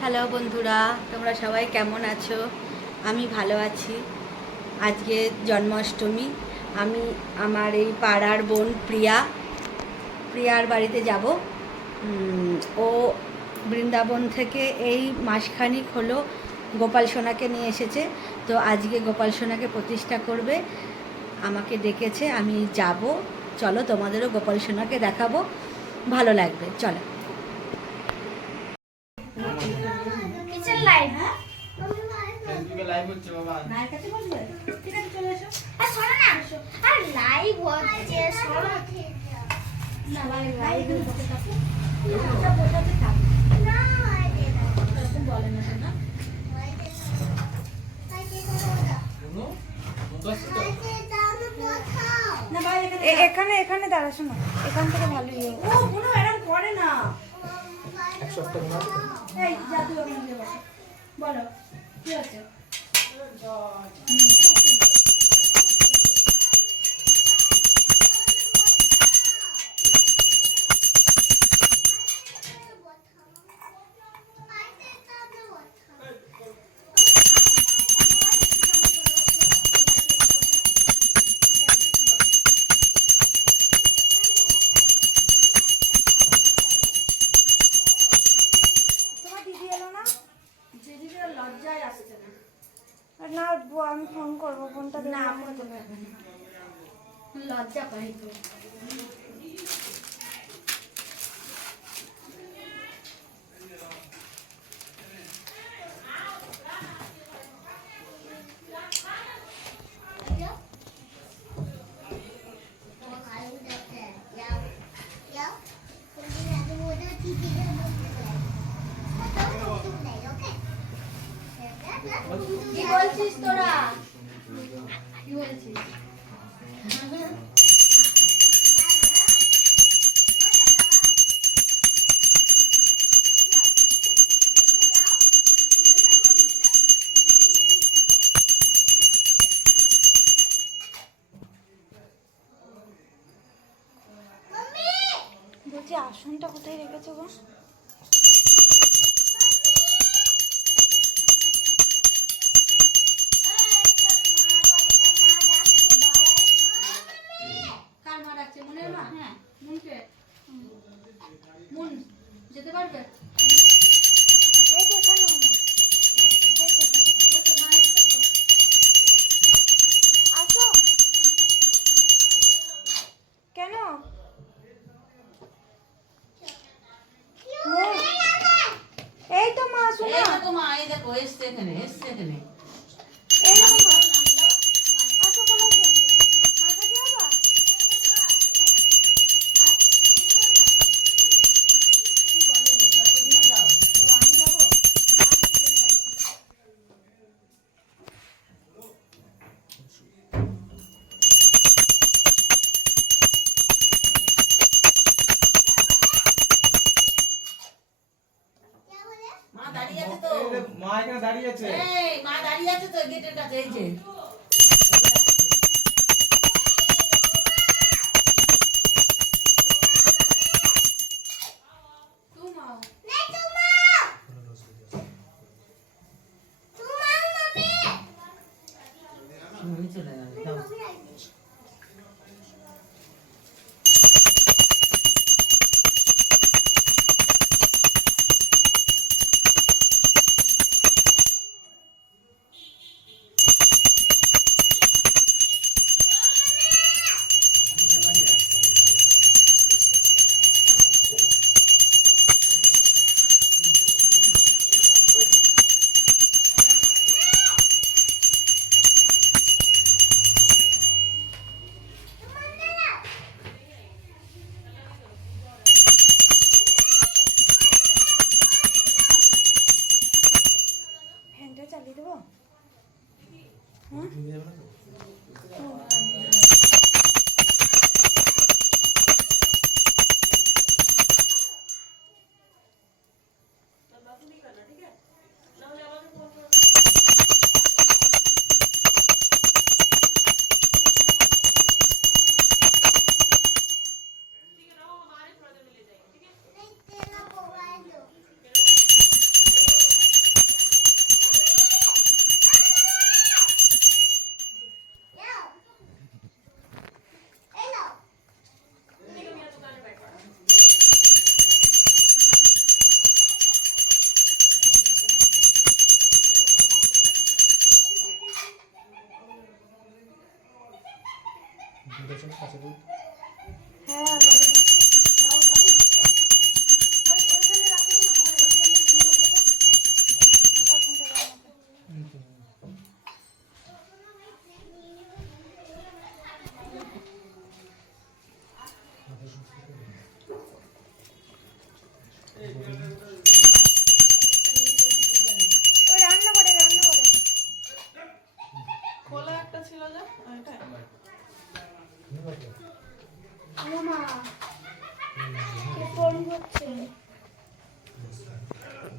Hello বন্ধুরা, তোমরা সবাই কেমন আছো? আমি ভালো আছি। আজকে জন্মাষ্টমী। আমি আমার এই পাড়ার বোন প্রিয়ার বাড়িতে যাব। ও বৃন্দাবন থেকে এই মাসখানিক হলো গোপাল সোনাকে নিয়ে এসেছে। তো আজকে গোপাল সোনাকে প্রতিষ্ঠা করবে, আমাকে ডেকেছে, আমি যাব। চলো, তোমাদেরও গোপাল সোনাকে দেখাবো, ভালো লাগবে। চলো। Kitchen live. হ্যাঁ, ফেসবুকে লাইভ হচ্ছে বাবা। মায়ের কাছে বসবে? ঠিক আছে, চলে এসো। আর সরো না, আর লাইভ হচ্ছে, সরো না, লাইভ বসে থাকো। আচ্ছা, বসাতে থাকো। না, এরকম বলে না শোনা। না ভাই, এখানে এখানে দাঁড়া, শোনো, এখান থেকে ভালো ইয়ে ও কোনো এরকম করে না। এক সপ্তাহ না এই জাদু ওখানে গিয়ে বসো। বলো কি হচ্ছে? তোমার দিদি এলো না? দিদিটা লজ্জায় আসছে না। আর না, আমি ফোন করবো, ফোনটা না, না আমার কোনো লজ্জা পাই তো। কি বলছিস তোরা? কি বলছিস? বলছি, আসনটা কোথায় রেখেছো গো? কার মা ডাকছে? মনের মা? হ্যাঁ। মুনকে? মুন যেতে পারবে? এই তো এখানে না, এই তো এখানে। ও তো মা এসছে তো। আসো। কেন? মন, এই তো মা, আসো না। দেখো মা, এই দেখো এসছে এখানে, এসছে এখানে। এই দেখো মা, আসো, বলো তো। মার কাছে যাবা? তুমিও যাও। ও, আমি যাবো? মা দাঁড়িয়ে আছে তো। এই যে মা এখানে দাঁড়িয়ে আছে। এই মা দাঁড়িয়ে আছে তো গেটের কাছে, এই যে। তুই মাও। তুমি চলে যাবে, যাও। ফ্যানটা চালিয়ে দেবো?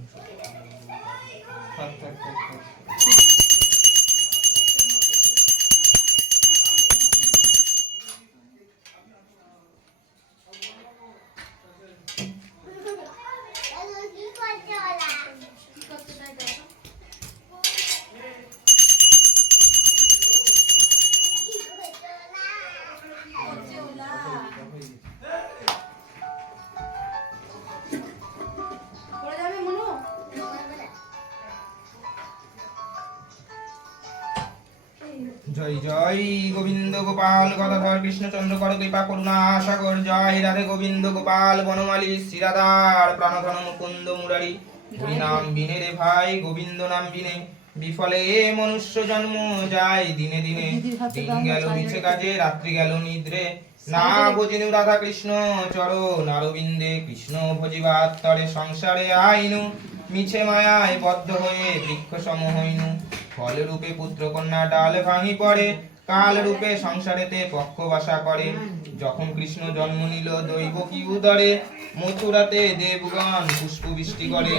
থাক, থাক, থাক, থাক। কি করছে ওরা? কি করছে ওরা? পড়ে যাবে মনু। জয় জয় গোবিন্দ গোপাল গদাধর কৃষ্ণচন্দ্র কর কৃপা করুণা সাগর জয় রাধে গোবিন্দ গোপাল বনমালী শ্রীরাধার প্রাণধন মুকুন্দ মুরারি হরি নাম বিনে রে ভাই গোবিন্দ নাম বিনে বিফলে মনুষ্য জন্ম যায় দিনে দিনে দিন গেল মিছে কাজে রাত্রি গেল নিদ্রে না বোঝিনু রাধা কৃষ্ণ চরণ অরবিন্দে কৃষ্ণ ভজিবাত তরে সংসারে আইনু মিছে মায়ায় বদ্ধ হয়ে বৃক্ষ সম হইনু ফল রূপে পুত্র কন্যা ডাল ভাঙি পড়ে কাল রূপে সংসারেতে পক্ষ বাসা করে যখন কৃষ্ণ জন্ম নিল দৈব কি উদরে মথুরাতে দেবগণ পুষ্প বৃষ্টি করে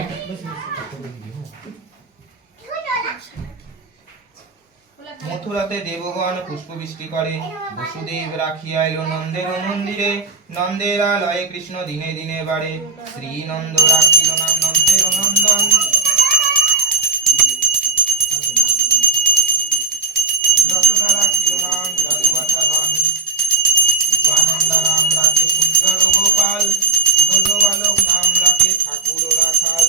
মথুরাতে দেবগণ পুষ্প বৃষ্টি করে বসুদেব রাখিয়া এলো নন্দের মন্দিরে নন্দের আলয়ে কৃষ্ণ দিনে দিনে বাড়ে শ্রী নন্দ রাখিল নাম নন্দের নন্দন যশোদা রাখিল নাম দাদু আচরণ উপানন্দা নাম রাখে সুন্দর গোপাল ব্রজ বালক নাম রাখে ঠাকুর রাখাল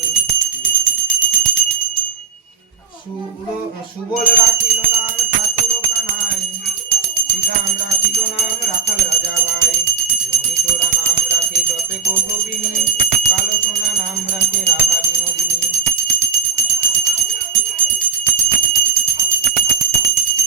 সুবল রাখিল নাম ঠাকুর কানাই শ্রীরাম রাখিল নাম রাখাল রাজা ভাই ননিচোরা নাম রাখে যতে গোপিনী কালো সোনা নাম রাখে রাধা বিনোদিনী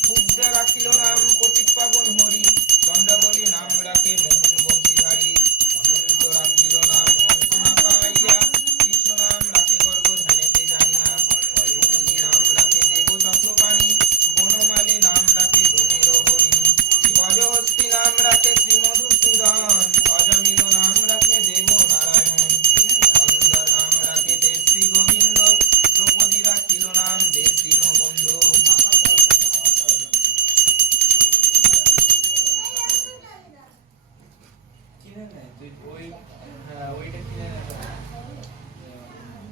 পূজ্যা রাখিল নাম পতিত পাবন হরি চন্দ্রাবলী নাম রাখে মোহন বংশীধারী অনন্ত রাখিল নাম অন্তনা পাইয়া কৃষ্ণ নাম রাখে গর্গ ধ্যানেতে জানিয়া কল্পমণি নাম রাখে দেব চক্রপাণী বনমালী নাম রাখে বনের হরিণী গজহস্তি নাম রাখে শ্রীমধুসূদন অজামিল নাম রাখে দেব নারায়ণ সুন্দর নাম রাখে দেব শ্রী গোবিন্দ দ্রৌপদী রাখিল নাম দেব দীনবন্ধু কিনে নে, তুই ওই হ্যাঁ ওইটা কিনে নে।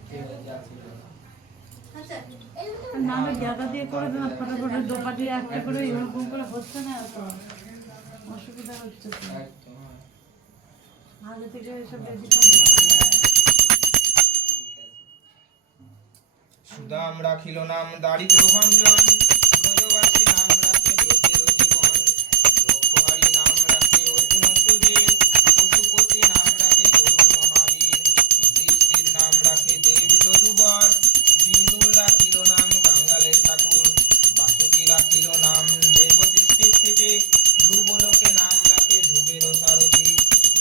ঠিক আছে, যাচ্ছি। নামে জায়গা দিয়ে করে দেন ফটাফট দোপাটি একটা করে এরকম করে হচ্ছে না তো অসুবিধা হচ্ছে তো একদম, হ্যাঁ। আগে থেকে এসব রেডি থাকতে হবে সুদাম রাখিল নাম দারিদ্র ভঞ্জন ব্রজবাসী নাম রাখে ব্রজের জীবন দ্রৌপদী নাম রাখে অর্জুন সুধীর পশুপতি নাম রাখে গরুর মহাবীর দৃষ্টির নাম রাখে দেব যদুবর বিদুর রাখিল নাম কাঙ্গালের ঠাকুর বাসুকী রাখিল নাম দেব সৃষ্টি স্থিতি ধ্রুবলোকে নাম রাখে ধ্রুবের সারথী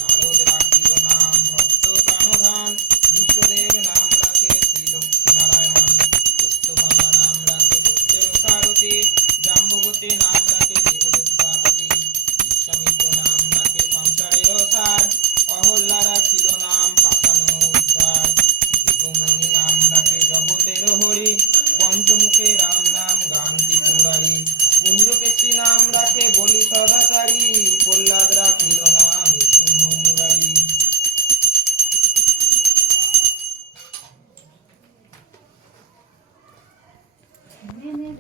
নারদ রাখিল নাম ভক্ত প্রাণধান বিশ্বদেব নাম রাখে শ্রীলক্ষ্মী নারায়ণ সত্যভামা নাম রাখে সত্যের সারথী জাম্ববতী নাম রাখে দেবদত্তাপতি বিশ্বামিত্র নাম রাখে সংসারের সার অহল্যা রাখিল নাম পাষাণ উদ্ধার দিগমণি নাম রাখে জগতের হরি পঞ্চমুখে রাম নাম গান ত্রিপুরারি কুঞ্জকেশী নাম রাখে বলি সদাচারী প্রহ্লাদ রাখিল নাম নৃসিংহ মুরারি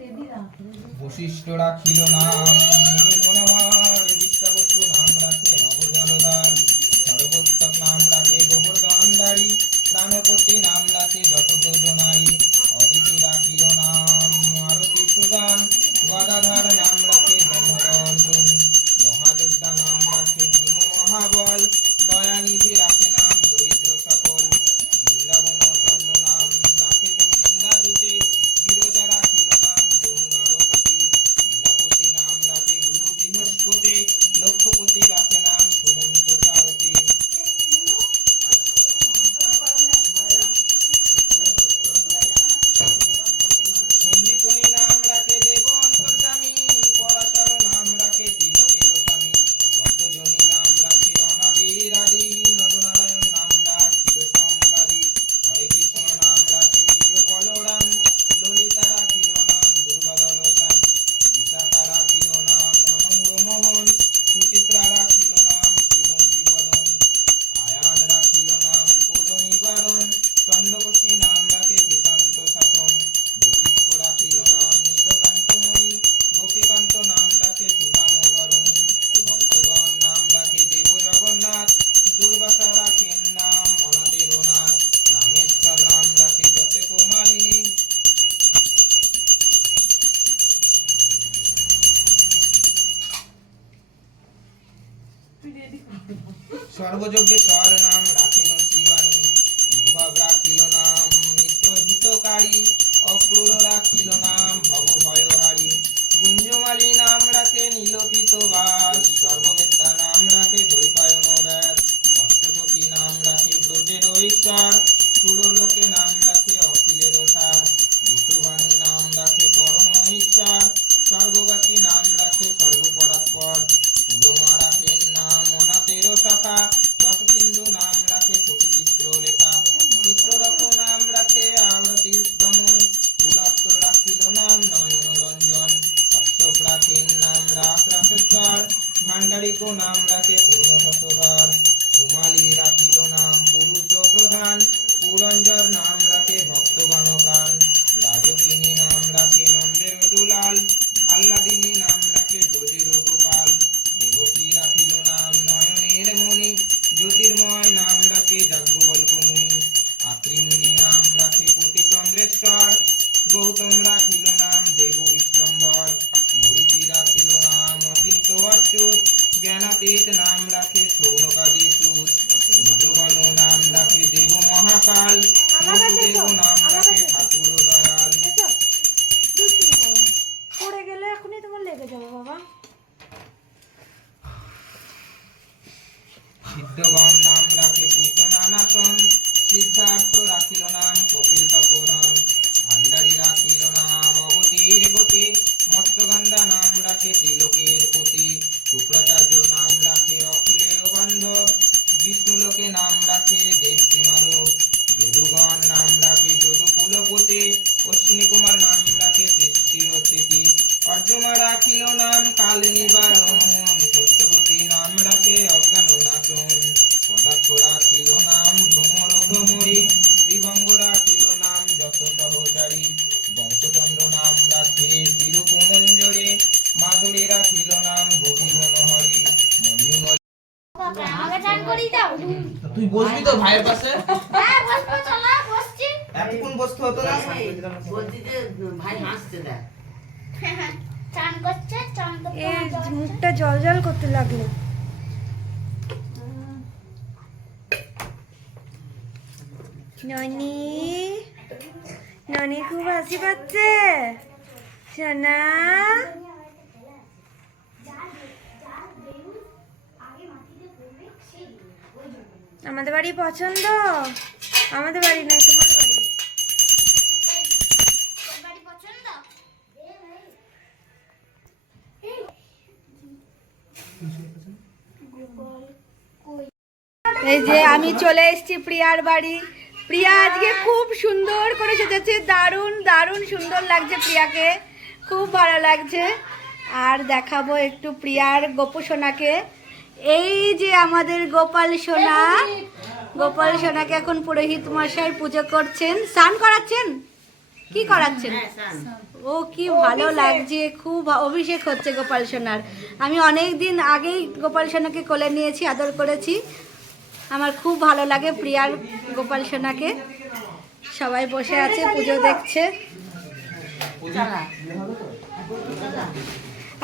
রেডি রাখ বশিষ্ঠ রাখিল নাম মুনি মনোহর বিদ্যাবসু নাম রাখে নবজলধার সর্বোত্তম নাম রাখে গোবর্ধনধারী প্রাণপতি নাম রাখে যশব্রজ নারী অদিতি রাখিল নাম মারুতি সুদান গদাধর নাম রাখে যমর অর্জুন মহাযোদ্ধা নাম রাখে ভীম মহাবল দয়ানিধি রাখে নাম দরিদ্র সকল বৃন্দাবন চন্দ্র নাম রাখে বৃন্দা দুটে বিরজা রাখিল নাম যমুনারপতি বীণাপতি নাম রাখে গুরু বৃহস্পতি লক্ষ্যপতি রাখে নাম সুমন্ত সারথী সন্দীপনী নাম রাখে দেব অন্তর্যামী পরাশর নাম রাখে তিলকের স্বামী পদ্মজনী নাম রাখে অনাদি সর্বযজ্ঞেশ্বর নাম রাখিল শিবানী, উদ্ভব রাখিল নাম মিত্রহিতকারী, অক্রূর রাখিল নাম ভব ভয়হারী, গুঞ্জমালী নাম রাখে নীলপিত বাস, সর্ববেত্তা নাম রাখে দ্বৈপায়ন ব্যাস, অষ্টসখী নাম রাখে ব্রজের ঈশ্বর, সুরলোকে নাম রাখে অখিলের সার, বিশ্বভানু নাম রাখে পরম ঈশ্বর, স্বর্গবাসী নাম রাখে সর্বপরাৎপর, পুলমা রাখেন নাম অনাথের সখা, রসসিন্ধু নাম রাখে সখী চিত্রলেখা, চিত্ররথ নাম রাখে আরতির দমন, পুলস্ত রাখিল নাম নয়ন রঞ্জন, কাশ্যপ রাখেন নাম রাস রাসেশ্বর, ভাণ্ডারিক নাম রাখে পূর্ণ শতধর, সুমালী রাখিল নাম পুরুষ প্রধান, পুরঞ্জর নাম রাখে ভক্তগণ প্রাণ, রাজকিনী নাম রাখে নন্দের দুলাল, আল্লাদিনী নাম রাখে ব্রজের গোপাল, দেবকী রাখিল নাম নয়নের মণি, জ্যোতির্ময় নাম রাখে যাজ্ঞবল্ক মুনি, আত্রিমুনি নাম রাখে কোটি চন্দ্রেশ্বর, গৌতম রাখিল নাম দেব বিশ্বম্ভর, মরীচি রাখিল নাম অচিন্ত অচ্যুত, জ্ঞানাতীত নাম রাখে সৌনকাদি সুত, রুদ্রগণ নাম রাখে দেব মহাকাল, বসুদেব নাম রাখে ঠাকুর দয়াল। পড়ে গেলে এখনই তোমার লেগে যাবে বাবা। সিদ্ধগণ নাম রাখে পুতনানাসন, সিদ্ধার্থ রাখিল নাম কপিল তপোধন, ভাণ্ডারী রাখিল নাম অগতির গতি, মৎস্যগন্ধা নাম রাখে তিলকের পতি, শুক্রাচার্য নাম রাখে অখিলেয় বান্ধব, বিষ্ণুলোকে নাম রাখে দেবশ্রী মাধব, যদুগণ নাম রাখে যদুকুলপতি, অশ্বিনী কুমার নাম রাখে সৃষ্টির স্থিতি, অর্জুমা রাখিল নাম কাল নিবারণ, সত্যবতী নাম রাখে অজ্ঞান নাশন, পদাক্ষ রাখিল নাম ভ্রমর ভ্রমরী, ত্রিভঙ্গ রাখিল নাম যত সহচারী, বংশচন্দ্র নাম রাখে তিরুপমঞ্জরি, মাধুরী রাখিল নাম গোপী বনহরি, মণিমল। আমাকে চান করিয়ে দাও। তুই বসবি তো ভাইয়ের পাশে? হ্যাঁ বসবো, চলো বসছি। এতক্ষণ বসতে হতো না? বলছি যে ভাই হাসছে দেখ। চান করছে, চান করতে হবে। মুখটা জল জল করতে লাগলো। ননি, ননি খুব হাসি পাচ্ছে সোনা। আমাদের বাড়ি পছন্দ? আমাদের বাড়ি নয়, তোমার বাড়ি। তোর বাড়ি পছন্দ? এই যে আমি চলে এসেছি প্রিয়ার বাড়ি। প্রিয়া আজকে খুব সুন্দর করে সেজেছে, দারুণ দারুণ সুন্দর লাগছে প্রিয়াকে, খুব ভালো লাগছে। আর দেখাবো একটু প্রিয়ার গোপু সোনাকে। এই যে আমাদের গোপাল সোনা, গোপাল সোনাকে এখন পুরোহিত মশাই পুজো করছেন, স্নান করাচ্ছেন, কি করাচ্ছেন? ও কি ভালো লাগছে, খুব অভিষেক হচ্ছে গোপাল সোনার। আমি অনেক দিন আগেই গোপাল সোনাকে কোলে নিয়েছি, আদর করেছি। আমার খুব ভালো লাগে প্রিয়ার গোপাল সোনাকে। সবাই বসে আছে, পুজো দেখছে।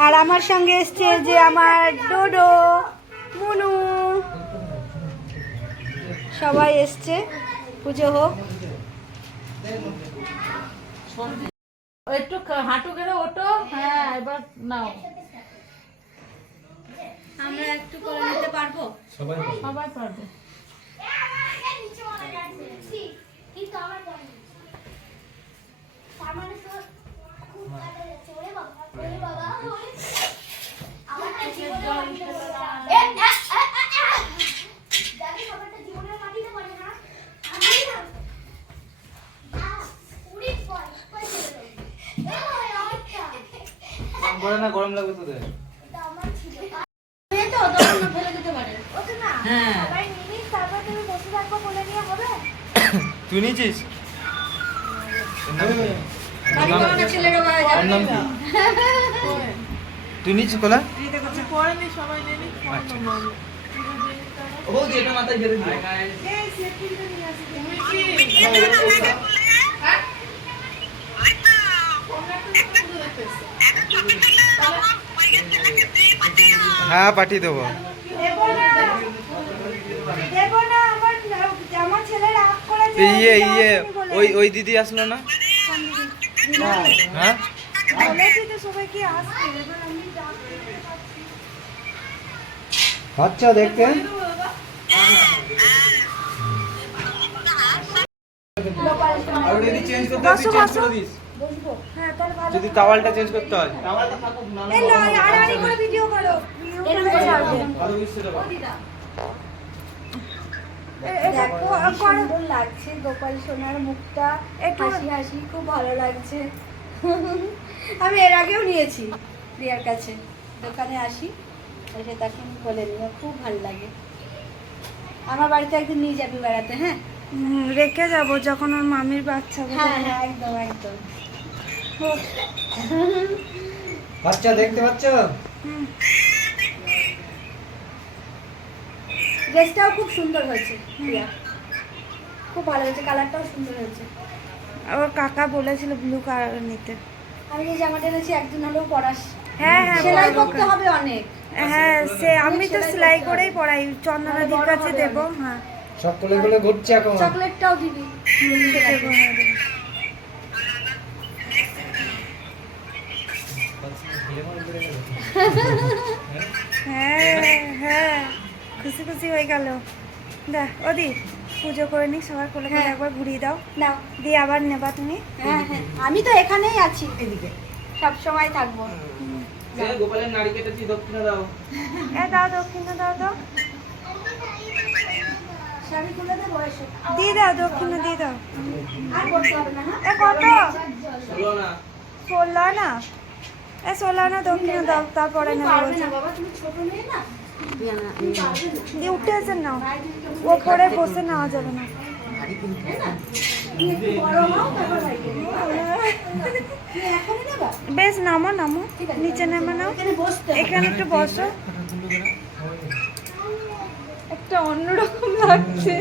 আর আমার সঙ্গে এসছে যে আমার ডোডো, মুনু, সবাই এসছে। পুজো হোক। একটু হাঁটু গেলে ওটো। হ্যাঁ এবার নাও, আমরা একটু করে নিতে পারবো? সবাই পারবে। নিচে মারা যাচ্ছে কিন্তু আমার বল তার মানে তো খুব কাটা যাচ্ছে। ওরে বাবা, ওরে বাবা, ওরে আমার জীবনে জানি সবারটা জীবনের মাটিতে পড়ে না। আমি না উড়ি পড় পড়ে গেল। এই আচ্ছা বলে না গরম লাগবে তোদের? এটা আমার ছিল। এই তো তখন না ফেলে দিতে পারে। ওকে না হ্যাঁ। সবাই নিবি, তারপর তুমি বসে থাকবো, বলে নিয়ে হবে। তুই নিয়েছিস? বাড়ি করো না, ছেলেরও গায়ে যাবে। ওর নাম কি? তুই নিয়েছিস কোলা? পড়েনি, সবাই নেনি। ও যেটা মাথায় ঘেরে দিও। হ্যাঁ পাঠিয়ে দেবো। ইয়ে ইয়ে ওই দিদি আসলো না? হ্যাঁ বলেছি তো সবাইকে আসতে, এবার আমি যাচ্ছি। আচ্ছা দেখতে আর ওটা যদি চেঞ্জ করতে হয় তুই চেঞ্জ করে দিস। হ্যাঁ তাহলে ভালো। যদি টাওয়ালটা চেঞ্জ করতে হয় এই লয় আড়াআড়ি করে ভিডিও করো। এরকম করে ছাড়বে। আরো 20 টাকা। দেখো কি সুন্দর লাগছে গোপাল সোনার মুখটা, হাসি হাসি খুব ভালো লাগছে। আমি এর আগেও নিয়েছি প্রিয়ার কাছে, দোকানে আসি এসে তাকে বলে নিয়ে খুব ভালো লাগে। আমার বাড়িতে একদিন নিয়ে যাবি বেড়াতে। হ্যাঁ রেখে যাব যখন ওর মামির বাচ্চা হবে। হ্যাঁ হ্যাঁ একদম একদম। বাচ্চা দেখতে পাচ্ছ? ড্রেসটাও খুব সুন্দর হয়েছে প্রিয়া, খুব ভালো হয়েছে, কালারটাও সুন্দর হয়েছে। ওর কাকা বলেছিল ব্লু কালার নিতে। আমি যে জামাটা এনেছি একদিন হলেও পরাস। হ্যাঁ হ্যাঁ সেলাই পরাবো। করতে হবে অনেক। হ্যাঁ সে আমি তো সেলাই করেই পড়াই, চন্দনাদির কাছে দেবো। হ্যাঁ সব কোলে কোলে ঘুরছে এখন। চকলেটটাও দিবি। দেবো, হ্যাঁ দেবো। হ্যাঁ হ্যাঁ খুশি খুশি হয়ে গেল। দেখ ওদি পুজো করে নি, সবার কোলে কোলে হ্যাঁ। একবার ঘুরিয়ে দাও, নাও। দিয়ে আবার নেবা তুমি। হ্যাঁ হ্যাঁ আমি তো এখানেই আছি, এদিকে সব সময় থাকবো। এই গোপালের নাড়ি কেটেছি, দক্ষিণা দাও। এ দাও দক্ষিণা দাও তো, শাড়ি খুলে দেবো এসে। দিয়ে দাও দক্ষিণা দিয়ে দাও। আর করতে হবে না। হ্যাঁ এ কত? হলো না 16 না? এ 16 না দক্ষিণা দাও, তারপরে নেবো পারবে বলছি। না বাবা, তুমি ছোট মেয়ে না, তুমি পারবে না। দিয়ে উঠে এসে নাও, ওপরে বসে নেওয়া যাবে না। তাই না? তুমি একটু বড় হও তারপর বাড়িতে নেবো। তুমি এখনই নেবা? বেশ নামো নামো, নিচে নেমে নাও। এখানে বসতে হবে। এখানে একটু বসো, একটা অন্যরকম লাগছে।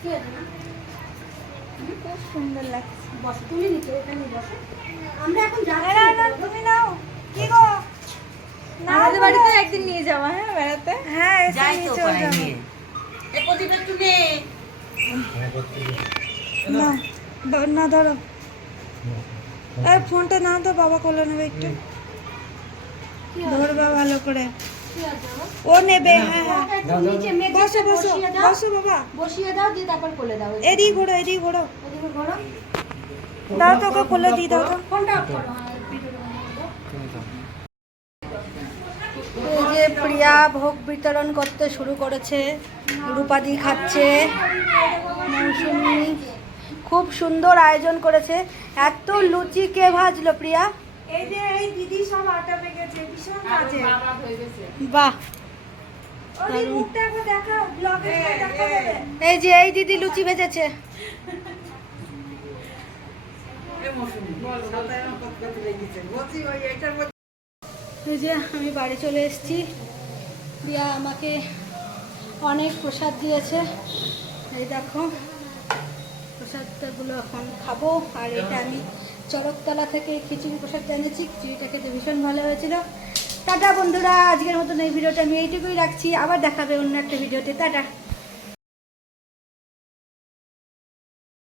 কি হয়েছে না? খুব সুন্দর লাগছে। বসো, তুমি নিচে এখানে বসো। আমরা এখন না যাচ্ছি। না না তুমি নাও। কি গো না, আমাদের বাড়িতে একদিন নিয়ে যাওয়া, হ্যাঁ বেড়াতে। হ্যাঁ এসে যাই তো নিচে পাড়ায় যাবো। নিয়ে এ প্রদীপ একটু নে না না ধরো, এই ফোনটা নাও তো, বাবা কোলে নেবে একটু, ধরবা ভালো করে। কি আছে বাবা? ও নেবে। হ্যাঁ হ্যাঁ একদম নিচে মেঘে বসো বসো বসিয়ে দাও। বসো বাবা, বসিয়ে দাও, দিয়ে তারপর কোলে দাও। এদিকে ঘোরো এদিকে ঘোরো, ওদিকে ঘোরো। দাও তো ওকে কোলে দিয়ে দাও তো। ফোনটা অফ করো। হ্যাঁ, ভিডিওটা বন্ধ করো। এই যে প্রিয়া ভোগ বিতরণ করতে শুরু করেছে, রূপাদি খাচ্ছে, মৌসুমি খুব সুন্দর আয়োজন করেছে। এত লুচি কে ভাজলো প্রিয়া? এই যে এই দিদি সব আটা মেখেছে, ভীষণ কাজে। বাহ, ওই মুখটা একবার দেখাও, ব্লগে দেখা যাবে। এই যে এই দিদি লুচি ভেজেছে। এই যে আমি বাড়ি চলে এসেছি, প্রিয়া আমাকে অনেক প্রসাদ দিয়েছে। এই দেখো প্রসাদটাগুলো এখন খাবো। আর এটা আমি চরকতলা থেকে খিচুড়ি প্রসাদ এনেছি, খিচুড়িটা খেতে ভীষণ ভালো হয়েছিল। টাটা বন্ধুরা, আজকের মতন এই ভিডিওটা আমি এইটুকুই রাখছি, আবার দেখাবে অন্য একটা ভিডিওতে। টাটা।